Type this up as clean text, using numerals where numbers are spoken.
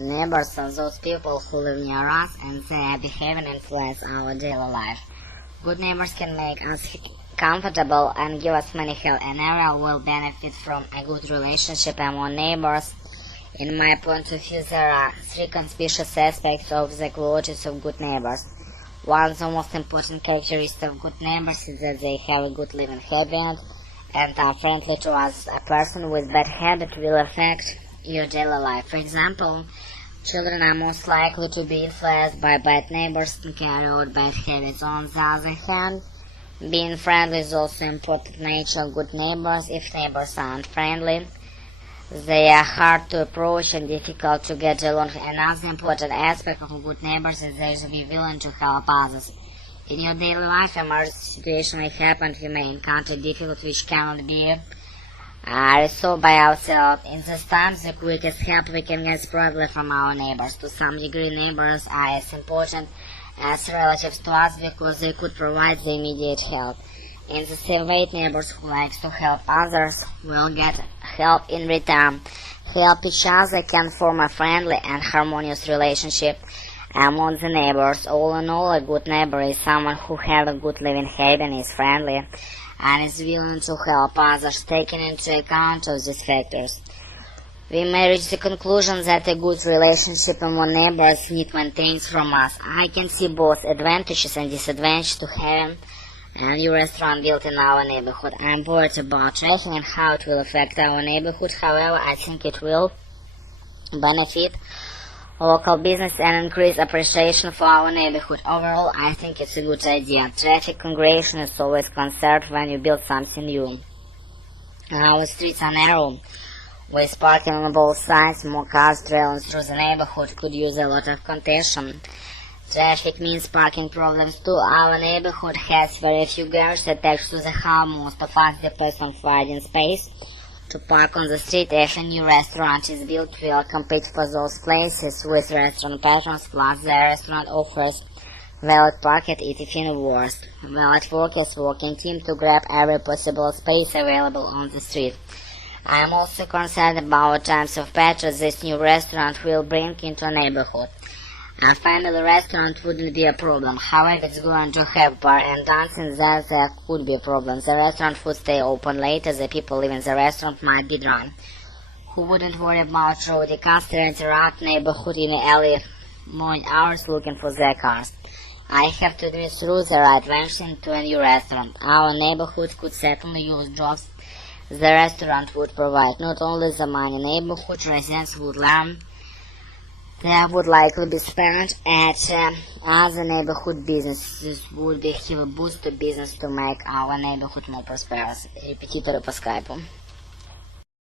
Neighbors are those people who live near us and their behavior influence our daily life. Good neighbors can make us comfortable and give us many help, and everyone will benefit from a good relationship among neighbors. In my point of view, there are three conspicuous aspects of the qualities of good neighbors. One of the most important characteristics of good neighbors is that they have a good living habit and are friendly to us. A person with bad habit will affect your daily life. For example, children are most likely to be influenced by bad neighbors and carry out bad habits. On the other hand, being friendly is also important nature of good neighbors. If neighbors aren't friendly, they are hard to approach and difficult to get along. Another important aspect of good neighbors is they should be willing to help others. In your daily life, emergency situation may happen. You may encounter difficulties which cannot be resolved by ourselves. In this time, the quickest help we can get is probably from our neighbors. To some degree, neighbors are as important as relatives to us because they could provide the immediate help. In the same way, neighbors who like to help others will get help in return. Help each other can form a friendly and harmonious relationship among the neighbors. All in all, a good neighbor is someone who has a good living habit and is friendly and is willing to help others, taking into account of these factors. We may reach the conclusion that a good relationship among neighbors needs maintenance from us. I can see both advantages and disadvantages to having a new restaurant built in our neighborhood. I am worried about traffic and how it will affect our neighborhood. However, I think it will benefit local business and increase appreciation for our neighborhood. Overall, I think it's a good idea. Traffic congestion is always a concern when you build something new. Our streets are narrow, with parking on both sides. More cars traveling through the neighborhood could use a lot of congestion. Traffic means parking problems too. Our neighborhood has very few garages attached to the house. Most of us depend on finding space to park on the street. If a new restaurant is built, we'll compete for those places with restaurant patrons, plus the restaurant offers valet park at it if in worst. Valet workers working team to grab every possible space available on the street. I am also concerned about times of petrol this new restaurant will bring into a neighborhood. A family restaurant wouldn't be a problem. However, it's going to have bar and dancing, that there could be problems. The restaurant would stay open later. The people living in the restaurant might be drunk. Who wouldn't worry about rowdy cars interrupt neighborhood in the early morning hours looking for their cars? I have to admit, through the right venture into a new restaurant, our neighborhood could certainly use jobs the restaurant would provide. Not only the money neighborhood residents would learn, there would likely be spent at other neighborhood businesses. This would be a huge boost to business to make our neighborhood more prosperous. Репетиторы по скайпу.